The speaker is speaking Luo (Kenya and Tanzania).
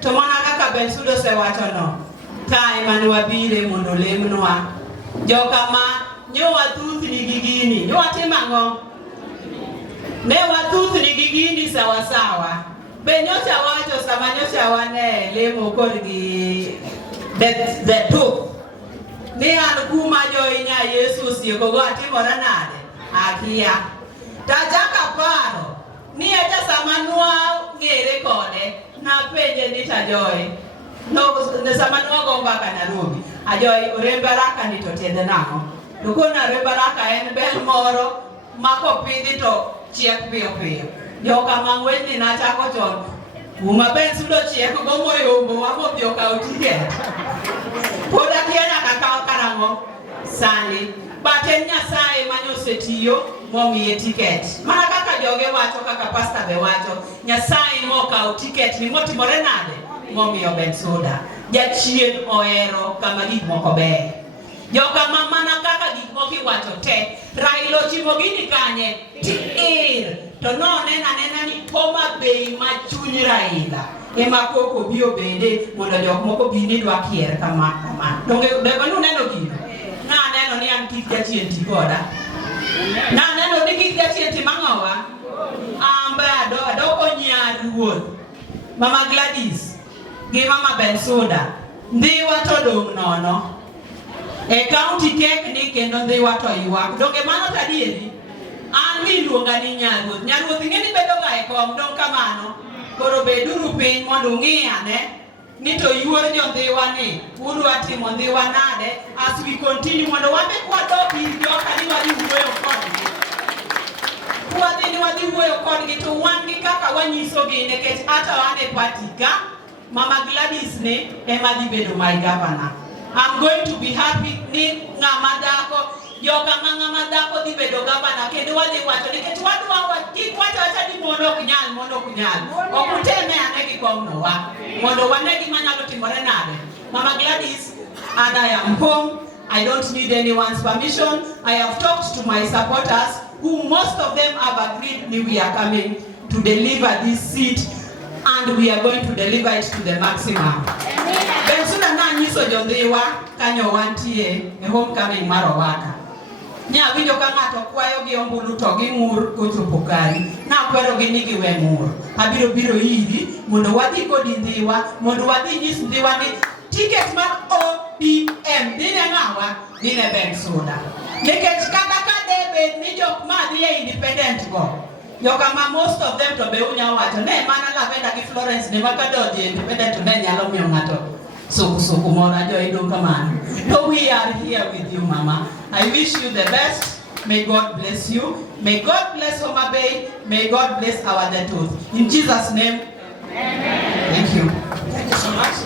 To mana kaka Bensuda osewacho no. Kae mane wabire mondo lemnwa. Joka ma nyo wathuthni gi gini. Nyo watim ang'o? Ne wathuthni gi gini sawa sawa. Be nyocha wacho sama nyocha wane lemo kod gi the tooth. Ni an kuma joinya Yesu osiekogo atimore nade? Akia. Tajaka paro. Ni acha sama nwa ng'ere kode. Na penje ni tajoy. No, sama nwa go mbaka Nairobi. Ajoy orembe baraka ni to tiende nang'o. To kona rembe baraka en bel moro mako pidhi to chiek piyo piyo. Joka mang'weni nachako chon. Kuma Bensuda chiek go moyombo wamo piyo kao tiket. Poda kia nyaka kao karang'o sani. Baten Nyasaye manyosetiyo momiye tiket. Mana kaka joge wacho kaka pastor be wacho. Nyasaye mokao tiket ni motimore nade momiyo Bensuda. Jachien ohero kama gik moko ber. Joka mana kaka gik moko iwacho te. Raila ochimo gini kanye tiir. To no nena ni Homa Bay machuny Raila. Ema koko biyo bede mondo jok moko bini dwa kier kama. Donge bebanu neno gino. Na neno ni an kik jachien ti koda. Na neno ni kik jachien ti mang'owa. Ambe adoko nyaruoth. Mama Gladys gi Mama Bensuda. Ndhiwa to dong' nono. E county cake ni kendo ndhiwa to ywak. Donge mano tadieri. An miluonga ni nyaruoth. Nyaruoth ing'eni bedo ga e kom dong' kamano. Koro beduru piny mondo ung'iyane. Ni to yuor jo ndhiwa ni. Udwa timo ndhiwa nade. As we continue mondo wambe kwadok ir joka ni wadhi wuoyo kodgi. Kwadhi ni wadhi wuoyo kodgi to wan gi kaka wanyiso gi nekech ata wan e party ka. Mama Gladys ne ema dhi bedo my governor. I'm going to be happy ni ng'ama dhako. Joka ng'ama dhako dhi bedo governor. Kendo wadhi wacho nikech wadwa kik wacho acha ni mondo ok nyal. Ok uteme ane gi komno wa. Mondo wane gima nyalo timore nade. Mama Gladys, and I am home. I don't need anyone's permission. I have talked to my supporters, who most of them have agreed we are coming to deliver this seat, and we are going to deliver it to the maximum. Bensuda na nyiso jondhiwa kanyo wantie e homecoming mar Owaka. Nya winjo ka ng'ato kwayo gi ombulu to gi ng'ur kochopo kari. Na kwero gi ni giwe ng'ur. Abiro iri mondo wadhi kodi ndhiwa, mondo wadhi nyis ndhiwa ni ticket mar ODM dine ng'awa dine Bensuda. Nikech kata ka debed ni jok madhi e independent go. Joka ma most of them to be unya wacho ne mana Lavenda gi Florence ne makadodhi independent to ne nyalo miyo ng'ato suku mora jo idong kamano. So we are here with you, Mama. I wish you the best. May God bless you. May God bless Homa Bay. May God bless our the tooth. In Jesus' name. Amen. Thank you. Thank you so much.